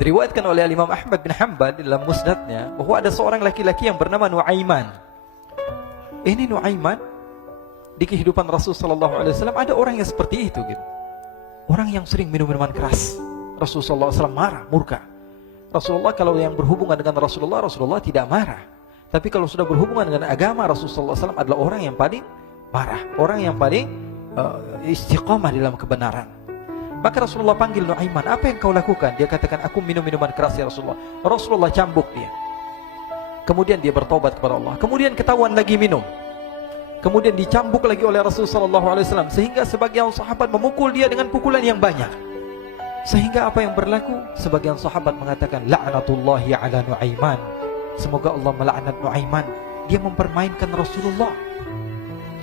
Diriwayatkan oleh Imam Ahmad bin Hanbal dalam musnadnya bahwa ada seorang laki-laki yang bernama Nuaiman. Ini Nuaiman di kehidupan Rasulullah SAW ada orang yang seperti itu gitu. Orang yang sering minum minuman keras. Rasulullah SAW marah, murka. Rasulullah kalau yang berhubungan dengan Rasulullah tidak marah. Tapi kalau sudah berhubungan dengan agama, Rasulullah SAW adalah orang yang paling marah, orang yang paling istiqamah dalam kebenaran. Maka Rasulullah panggil Nuaiman, apa yang kau lakukan? Dia katakan, aku minum minuman keras ya Rasulullah. Rasulullah cambuk dia. Kemudian dia bertobat kepada Allah. Kemudian ketahuan lagi minum. Kemudian dicambuk lagi oleh Rasulullah SAW. Sehingga sebagian sahabat memukul dia dengan pukulan yang banyak. Sehingga apa yang berlaku? Sebagian sahabat mengatakan, la'natullahi ala Nuaiman. Semoga Allah melaknat Nuaiman. Dia mempermainkan Rasulullah.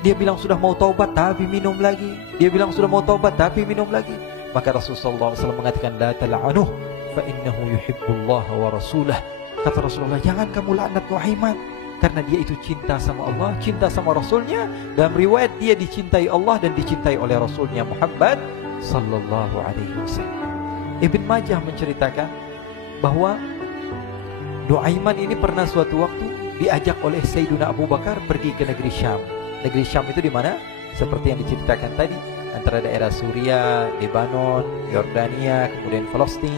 Dia bilang sudah mau taubat tapi minum lagi. Dia bilang sudah mau taubat tapi minum lagi. Maka Rasulullah SAW mengatakan, la tal'anuh fa innahu yuhibbullaha wa rasulah. Kata Rasulullah, jangan kamu laknat Nuaiman, karena dia itu cinta sama Allah, cinta sama Rasulnya. Dalam riwayat dia dicintai Allah dan dicintai oleh Rasulnya Muhammad sallallahu alaihi wasallam. Ibn Majah menceritakan bahwa Nuaiman ini pernah suatu waktu diajak oleh Sayyidina Abu Bakar pergi ke negeri Syam. Negeri Syam itu di mana? Seperti yang diceritakan tadi, antara daerah Suria, Lebanon, Yordania, kemudian Palestina.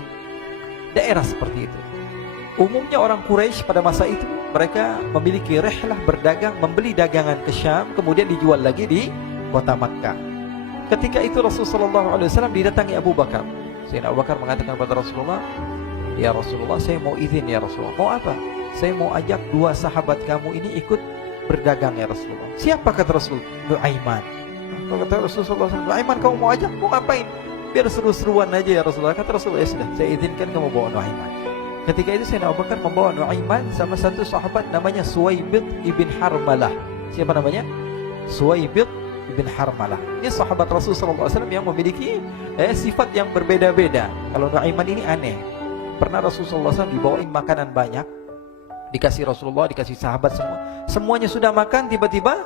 Daerah seperti itu. Umumnya orang Quraisy pada masa itu mereka memiliki rihlah berdagang, membeli dagangan ke Syam, kemudian dijual lagi di kota Makkah. Ketika itu Rasulullah SAW didatangi Abu Bakar. Sayyidina Abu Bakar mengatakan kepada Rasulullah, ya Rasulullah, saya mau izin ya Rasulullah. Mau apa? Saya mau ajak dua sahabat kamu ini ikut berdagang ya Rasulullah. Siapa kata Rasul? Nuaiman. Kata Rasulullah SAW, Nuaiman kamu mau ajak? Mau ngapain? Biar seru-seruan aja ya Rasulullah. Kata Rasulullah, ya sudah, saya izinkan kamu bawa Nuaiman. Ketika itu Sayyidina Abu Bakar membawa Nuaiman sama satu sahabat namanya Suwaibid ibn Harmalah. Siapa namanya? Suwaibid ibn Harmalah. Ini sahabat Rasulullah SAW yang memiliki sifat yang berbeda-beda. Kalau Nuaiman ini aneh. Pernah Rasulullah SAW dibawain makanan banyak, dikasih Rasulullah, dikasih sahabat semua. Semuanya sudah makan, tiba-tiba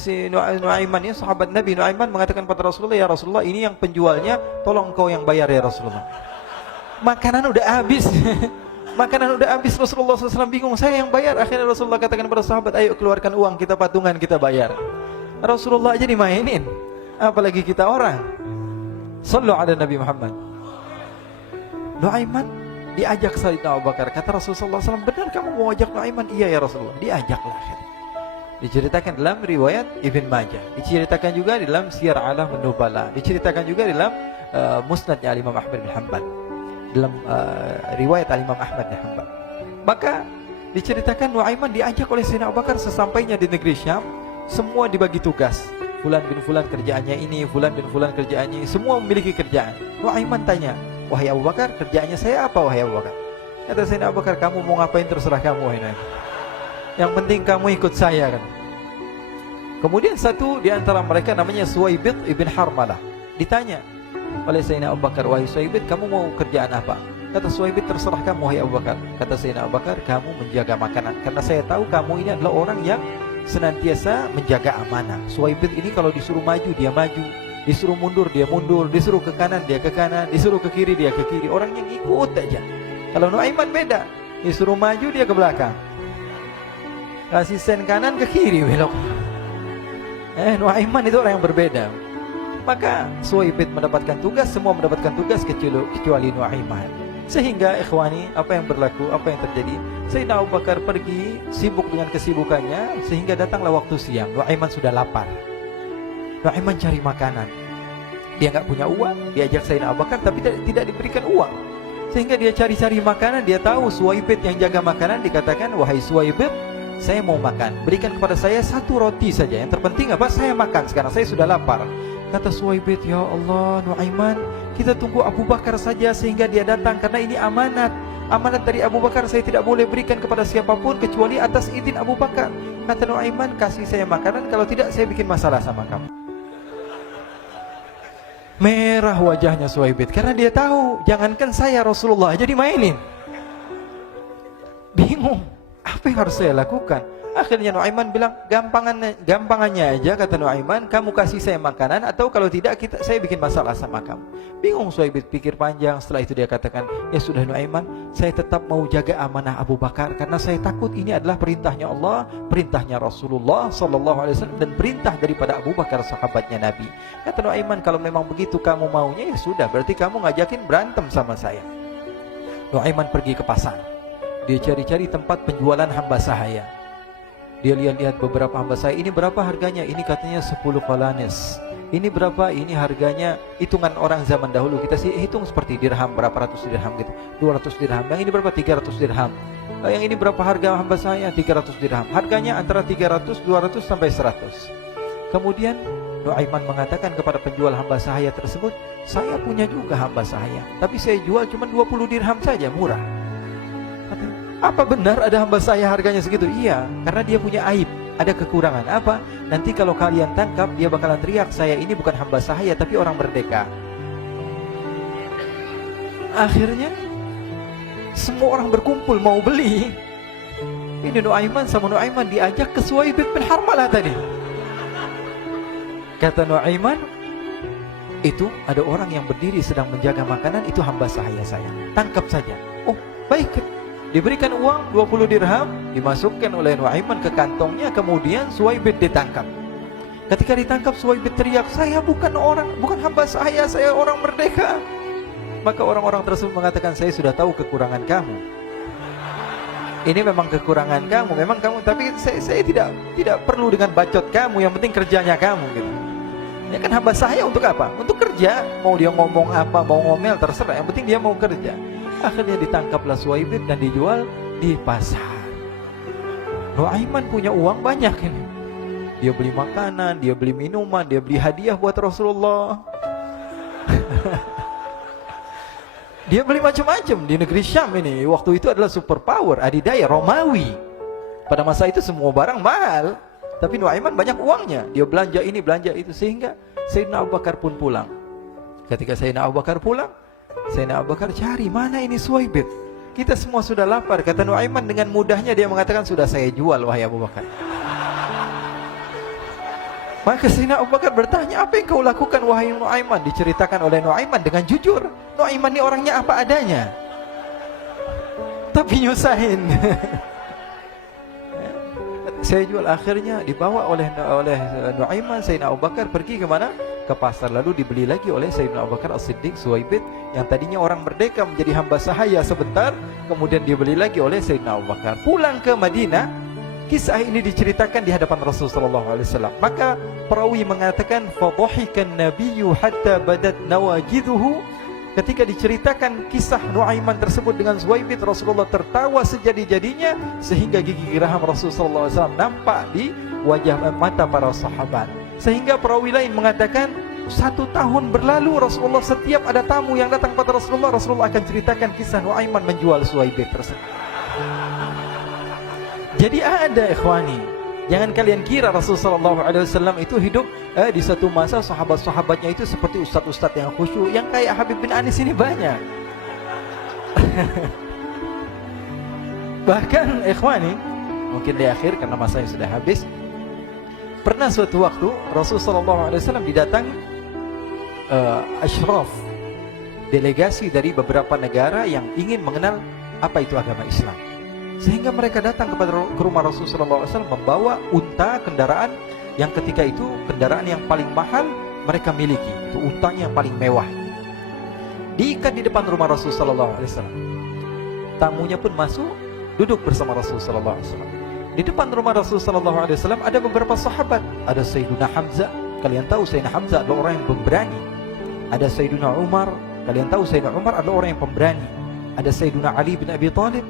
si Nuaiman ini, sahabat Nabi Nuaiman mengatakan kepada Rasulullah, ya Rasulullah, ini yang penjualnya, tolong kau yang bayar ya Rasulullah. Makanan udah habis. Makanan udah habis, Rasulullah SAW bingung, saya yang bayar. Akhirnya Rasulullah katakan kepada sahabat, ayo keluarkan uang, kita patungan, kita bayar. Rasulullah aja dimainin, apalagi kita orang. Sallu ala Nabi Muhammad. Nuaiman diajak Sayyidina Abu Bakar. Kata Rasulullah SAW, benar kamu mau ajak Nuaiman? Iya ya Rasulullah. Diajaklah. Diceritakan dalam riwayat Ibn Majah, diceritakan juga dalam Siyar A'lam An-Nubala, diceritakan juga dalam musnadnya Imam Ahmad bin Hanbal, dalam riwayat Imam Ahmad bin Hanbal. Maka diceritakan Nuaiman diajak oleh Sayyidina Abu Bakar. Sesampainya di negeri Syam, semua dibagi tugas. Fulan bin Fulan kerjaannya ini, Fulan bin Fulan kerjaannya ini, semua memiliki kerjaan. Nuaiman tanya, wahai Abu Bakar, kerjaannya saya apa wahai Abu Bakar? Kata Sayyidina Abu Bakar, kamu mau ngapain terserah kamu wahai Nuaiman. Yang penting kamu ikut saya kan. Kemudian satu di antara mereka namanya Suwaibid ibn Harmalah. Ditanya oleh Sayyidina Abu Bakar, wahai Suwaibid, kamu mau kerjaan apa? Kata Suwaibid, terserah kamu wahai Abu Bakar. Kata Sayyidina Abu Bakar, kamu menjaga makanan, karena saya tahu kamu ini adalah orang yang senantiasa menjaga amanah. Suwaibid ini kalau disuruh maju dia maju, disuruh mundur dia mundur, disuruh ke kanan dia ke kanan, disuruh ke kiri dia ke kiri. Orang yang ikut aja. Kalau Nuaiman beda, disuruh maju dia ke belakang, kasih sen kanan ke kiri belok. Nuaiman itu orang yang berbeda. Maka Suwaibid mendapatkan tugas, semua mendapatkan tugas kecuali Nuaiman. Sehingga ikhwani, apa yang berlaku, apa yang terjadi? Sayyidina Abu Bakar pergi sibuk dengan kesibukannya, sehingga datanglah waktu siang. Nuaiman sudah lapar. Nuaiman cari makanan. Dia nggak punya uang, diajak Sayyidina Abu Bakar tapi tidak diberikan uang. Sehingga dia cari-cari makanan. Dia tahu Suwaibid yang jaga makanan. Dikatakan, wahai Suwaibid, saya mau makan, berikan kepada saya satu roti saja. Yang terpenting apa? Saya makan sekarang, saya sudah lapar. Kata Suwaibid, ya Allah Nuaiman, kita tunggu Abu Bakar saja sehingga dia datang, karena ini amanat. Amanat dari Abu Bakar, saya tidak boleh berikan kepada siapapun kecuali atas izin Abu Bakar. Kata Nuaiman, kasih saya makanan, kalau tidak saya bikin masalah sama kamu. Merah wajahnya Suwaibid, karena dia tahu, jangankan saya, Rasulullah aja dimainin. Bingung, apa yang harus saya lakukan? Akhirnya Nuaiman bilang, gampangannya aja, kata Nuaiman, kamu kasih saya makanan, atau kalau tidak saya bikin masalah sama kamu. Bingung Suhaib pikir panjang. Setelah itu dia katakan, ya sudah Nuaiman, saya tetap mau jaga amanah Abu Bakar, karena saya takut ini adalah perintahnya Allah, perintahnya Rasulullah SAW, dan perintah daripada Abu Bakar sahabatnya Nabi. Kata Nuaiman, kalau memang begitu kamu maunya, ya sudah, berarti kamu ngajakin berantem sama saya. Nuaiman pergi ke pasar. Dia cari-cari tempat penjualan hamba sahaya. Dia lihat-lihat beberapa hamba sahaya. Ini berapa harganya? Ini katanya 10 qalanis. Ini berapa? Ini harganya, hitungan orang zaman dahulu, kita sih hitung seperti dirham, berapa ratus dirham gitu, 200 dirham. Yang ini berapa? 300 dirham. Yang ini berapa harga hamba sahaya? 300 dirham. Harganya antara 300, 200 sampai 100. Kemudian Nuaiman mengatakan kepada penjual hamba sahaya tersebut, saya punya juga hamba sahaya, tapi saya jual cuma 20 dirham saja, murah. Katanya, apa benar ada hamba saya harganya segitu? Iya, karena dia punya aib, ada kekurangan. Apa? Nanti kalau kalian tangkap, dia bakalan teriak, saya ini bukan hamba sahaya tapi orang merdeka. Akhirnya semua orang berkumpul mau beli. Ini Nuaiman sama Nuaiman diajak ke Suhaib bin Harmalah tadi. Kata Nuaiman, itu ada orang yang berdiri sedang menjaga makanan, itu hamba sahaya saya, tangkap saja. Oh baik. Diberikan uang 20 dirham, dimasukkan oleh Nuaiman ke kantongnya, kemudian Suhaib ditangkap. Ketika ditangkap, Suhaib teriak, saya bukan hamba saya orang merdeka. Maka orang-orang tersebut mengatakan, saya sudah tahu kekurangan kamu. Ini memang kekurangan kamu, memang kamu, tapi saya tidak perlu dengan bacot kamu, yang penting kerjanya kamu gitu. Ya kan hamba saya untuk apa? Untuk kerja. Mau dia ngomong apa, mau ngomel, terserah, yang penting dia mau kerja. Akhirnya ditangkaplah Suhaib dan dijual di pasar. Nuaiman punya uang banyak ini. Dia beli makanan, dia beli minuman, dia beli hadiah buat Rasulullah. Dia beli macam-macam di negeri Syam ini. Waktu itu adalah superpower, adidaya Romawi. Pada masa itu semua barang mahal, tapi Nuaiman banyak uangnya. Dia belanja ini, belanja itu, sehingga Sayyidina Abu Bakar pun pulang. Ketika Sayyidina Abu Bakar pulang, Sayyidina Abu Bakar cari, mana ini Suhaib? Kita semua sudah lapar. Kata Nuaiman dengan mudahnya dia mengatakan, sudah saya jual wahai Abu Bakar. Maka Sayyidina Abu Bakar bertanya, apa yang kau lakukan wahai Nuaiman? Diceritakan oleh Nuaiman dengan jujur. Nuaiman ini orangnya apa adanya, tapi nyusahin. Saya jual. Akhirnya dibawa oleh Nuaiman, Sayyidina Abu Bakar pergi ke mana? Ke pasar. Lalu dibeli lagi oleh Sayyidina Abu Bakar As-Siddiq, Suhaib yang tadinya orang merdeka menjadi hamba sahaya sebentar, kemudian dibeli lagi oleh Sayyidina Abu Bakar. Pulang ke Madinah, kisah ini diceritakan di hadapan Rasulullah SAW. Maka perawi mengatakan, fadhahikan nabiyyu hatta badat nawajiduhu. Ketika diceritakan kisah Nuaiman tersebut dengan Suhaib, Rasulullah tertawa sejadi-jadinya sehingga gigi geraham Rasulullah SAW nampak di wajah mata para sahabat. Sehingga perawi lain mengatakan, 1 tahun berlalu Rasulullah, setiap ada tamu yang datang kepada Rasulullah akan ceritakan kisah Nuaiman menjual Suhaib tersebut. Jadi ada ikhwani, jangan kalian kira Rasulullah SAW itu hidup di satu masa sahabat-sahabatnya itu seperti ustadz-ustadz yang khusyuk, yang kayak Habib bin Anis ini banyak. Bahkan ikhwani, mungkin di akhir karena masanya sudah habis, pernah suatu waktu Rasulullah SAW didatangi asyraf, delegasi dari beberapa negara yang ingin mengenal apa itu agama Islam. Sehingga mereka datang ke rumah Rasulullah SAW membawa unta, kendaraan yang ketika itu kendaraan yang paling mahal mereka miliki. Itu untanya yang paling mewah. Diikat di depan rumah Rasulullah SAW. Tamunya pun masuk, duduk bersama Rasulullah SAW. Di depan rumah Rasulullah SAW ada beberapa sahabat. Ada Sayyiduna Hamzah. Kalian tahu Sayyidina Hamzah adalah orang yang pemberani. Ada Sayyiduna Umar. Kalian tahu Sayyidina Umar adalah orang yang pemberani. Ada Sayyiduna Ali bin Abi Thalib.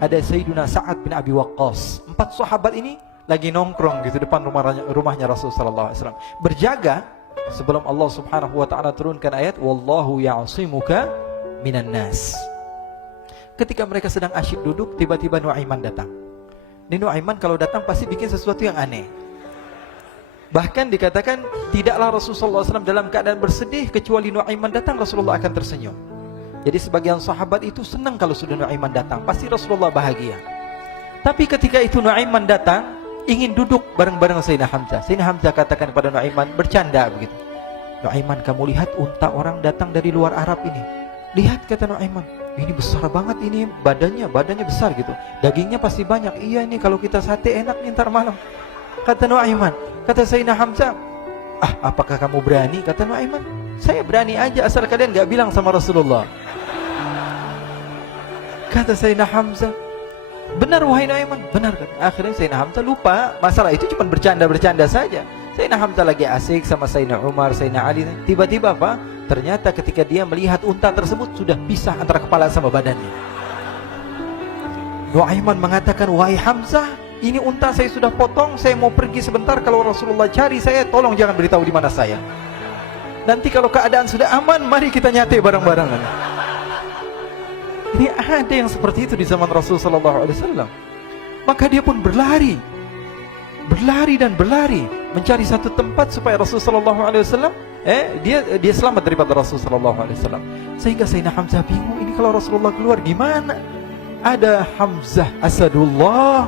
Ada Sayyiduna Sa'ad bin Abi Waqqas. 4 sahabat ini lagi nongkrong gitu depan rumahnya Rasulullah SAW, berjaga sebelum Allah Subhanahu wa taala turunkan ayat wallahu ya'simuka minan nas. Ketika mereka sedang asyik duduk, tiba-tiba Nuaiman datang. Ini Nuaiman kalau datang pasti bikin sesuatu yang aneh. Bahkan dikatakan tidaklah Rasulullah SAW dalam keadaan bersedih, kecuali Nuaiman datang Rasulullah akan tersenyum. Jadi sebagian sahabat itu senang kalau sudah Nuaiman datang, pasti Rasulullah bahagia. Tapi ketika itu Nuaiman datang, ingin duduk bareng-bareng Sayyidina Hamzah. Sayyidina Hamzah katakan kepada Nuaiman, bercanda begitu. Nuaiman, kamu lihat unta orang datang dari luar Arab ini. Lihat, kata Nuaiman, ini besar banget, ini badannya besar gitu. Dagingnya pasti banyak. Iya, ini kalau kita sate enak nih ntar malam. Kata Nuaiman. Kata Sayyidina Hamzah, apakah kamu berani? Kata Nuaiman, saya berani aja asal kalian gak bilang sama Rasulullah. Kata Sayyidina Hamzah, benar wahai Nuaiman, benar kan? Akhirnya Sayyidina Hamzah lupa masalah itu, cuma bercanda-bercanda saja. Sayyidina Hamzah lagi asik sama Sayyidina Umar, Sayyidina Ali. Tiba-tiba apa? Ternyata ketika dia melihat unta tersebut sudah pisah antara kepala sama badannya. Nuaiman mengatakan, wahai Hamzah, ini unta saya sudah potong, saya mau pergi sebentar. Kalau Rasulullah cari saya, tolong jangan beritahu di mana saya. Nanti kalau keadaan sudah aman, mari kita nyate bareng-barengan. Ini ada yang seperti itu di zaman Rasulullah SAW. Maka dia pun berlari dan berlari mencari satu tempat supaya Rasulullah SAW dia selamat daripada Rasulullah SAW. Sehingga Sayyidina Hamzah bingung, ini kalau Rasulullah keluar gimana? Ada Hamzah Asadullah,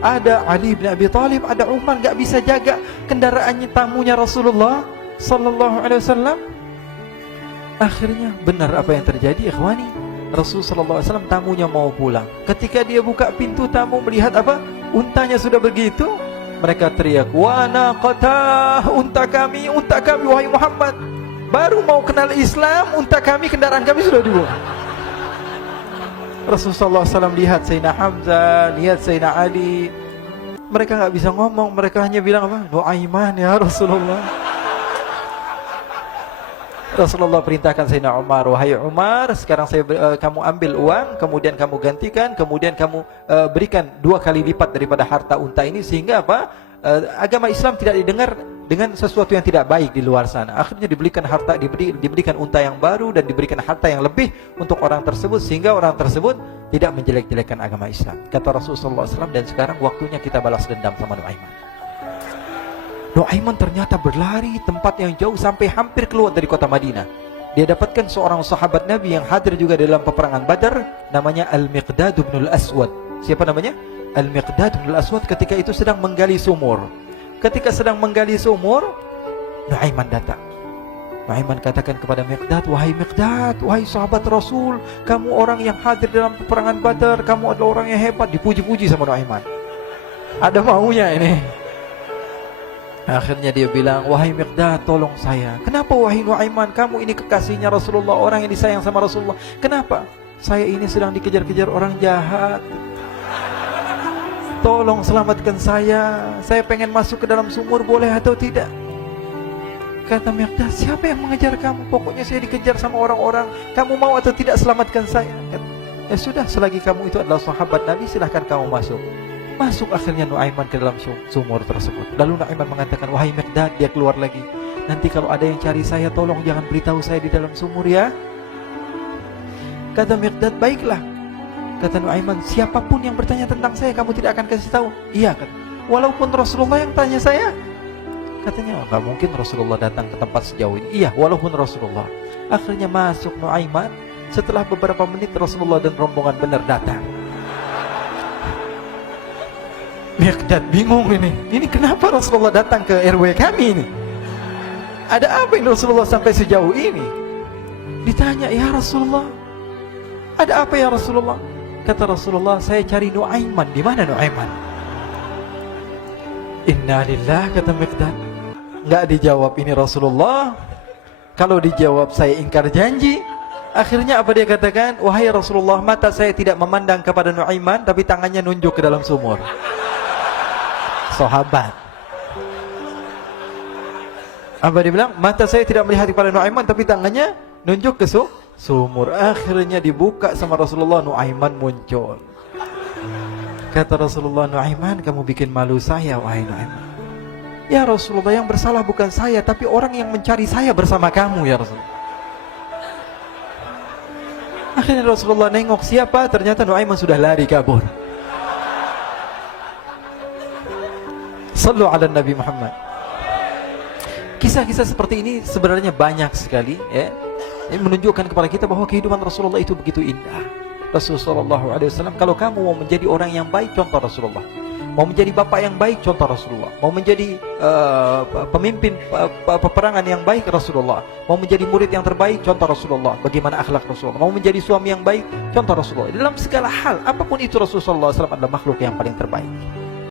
ada Ali bin Abi Thalib, ada Umar, gak bisa jaga kendaraannya, tamunya Rasulullah SAW. Akhirnya benar apa yang terjadi, ikhwani. Rasulullah SAW tamunya mau pulang. Ketika dia buka pintu, tamu melihat apa? Untanya sudah begitu. Mereka teriak, wa naqatah, unta kami wahai Muhammad. Baru mau kenal Islam, unta kami, kendaraan kami sudah dibuang. Rasulullah SAW lihat Sayyidina Hamzah, lihat Sayyidina Ali. Mereka gak bisa ngomong, mereka hanya bilang apa? Nuaiman ya Rasulullah. Rasulullah perintahkan Sayyidina Umar, wahai Umar, sekarang kamu ambil uang, kemudian kamu gantikan, kemudian kamu berikan 2 kali lipat daripada harta unta ini, sehingga apa? Agama Islam tidak didengar dengan sesuatu yang tidak baik di luar sana. Akhirnya diberikan harta, diberikan unta yang baru dan diberikan harta yang lebih untuk orang tersebut, sehingga orang tersebut tidak menjelek-jelekan agama Islam. Kata Rasulullah SAW, dan sekarang waktunya kita balas dendam sama Nuaiman. Nuaiman ternyata berlari tempat yang jauh sampai hampir keluar dari kota Madinah. Dia dapatkan seorang sahabat Nabi yang hadir juga dalam peperangan Badar, namanya Al-Miqdad bin Al-Aswad. Siapa namanya? Al-Miqdad bin Al-Aswad ketika itu sedang menggali sumur. Ketika sedang menggali sumur, Nuaiman datang. Nuaiman katakan kepada Miqdad, wahai Miqdad, wahai sahabat Rasul, kamu orang yang hadir dalam peperangan Badar, kamu adalah orang yang hebat. Dipuji-puji sama Nuaiman. Ada maunya ini. Akhirnya dia bilang, wahai Miqdad, tolong saya. Kenapa wahai Nuaiman, kamu ini kekasihnya Rasulullah, orang yang disayang sama Rasulullah. Kenapa? Saya ini sedang dikejar-kejar orang jahat. Tolong selamatkan saya. Saya pengen masuk ke dalam sumur, boleh atau tidak? Kata Miqdad, siapa yang mengejar kamu? Pokoknya saya dikejar sama orang-orang. Kamu mau atau tidak selamatkan saya? Ya sudah, selagi kamu itu adalah sahabat Nabi, silahkan kamu masuk. Masuk akhirnya Nuaiman ke dalam sumur tersebut. Lalu Nuaiman mengatakan, wahai Miqdad, dia keluar lagi. Nanti kalau ada yang cari saya, tolong jangan beritahu saya di dalam sumur ya. Kata Miqdad, baiklah. Kata Nuaiman, siapapun yang bertanya tentang saya, kamu tidak akan kasih tahu. Iya, kan? Walaupun Rasulullah yang tanya saya. Katanya, nggak mungkin Rasulullah datang ke tempat sejauh ini. Iya, walaupun Rasulullah. Akhirnya masuk Nuaiman. Setelah beberapa menit, Rasulullah dan rombongan benar datang. Miqdad bingung ini. Ini kenapa Rasulullah datang ke RW kami ini? Ada apa ini Rasulullah sampai sejauh ini? Ditanya, ya Rasulullah, ada apa ya Rasulullah? Kata Rasulullah, saya cari Nuaiman. Di mana Nuaiman? Inna lillah, kata Miqdad. Nggak dijawab ini Rasulullah. Kalau dijawab saya ingkar janji. Akhirnya apa dia katakan? Wahai Rasulullah, mata saya tidak memandang kepada Nuaiman, tapi tangannya nunjuk ke dalam sumur. Sahabat. Apa dia bilang? Mata saya tidak melihat kepada Nuaiman, tapi tangannya nunjuk ke sumur. Akhirnya dibuka sama Rasulullah, Nuaiman muncul. Kata Rasulullah, Nuaiman, kamu bikin malu saya, wahai Nuaiman. Ya Rasulullah, yang bersalah bukan saya, tapi orang yang mencari saya bersama kamu, ya Rasulullah. Akhirnya Rasulullah nengok siapa, ternyata Nuaiman sudah lari kabur. Sallu ala Nabi Muhammad. Kisah-kisah seperti ini sebenarnya banyak sekali, ya. Ini menunjukkan kepada kita bahwa kehidupan Rasulullah itu begitu indah. Rasulullah SAW, kalau kamu mau menjadi orang yang baik, contoh Rasulullah. Mau menjadi bapak yang baik, contoh Rasulullah. Mau menjadi pemimpin peperangan yang baik, Rasulullah. Mau menjadi murid yang terbaik, contoh Rasulullah. Bagaimana akhlak Rasulullah. Mau menjadi suami yang baik, contoh Rasulullah. Dalam segala hal, apapun itu Rasulullah SAW adalah makhluk yang paling terbaik.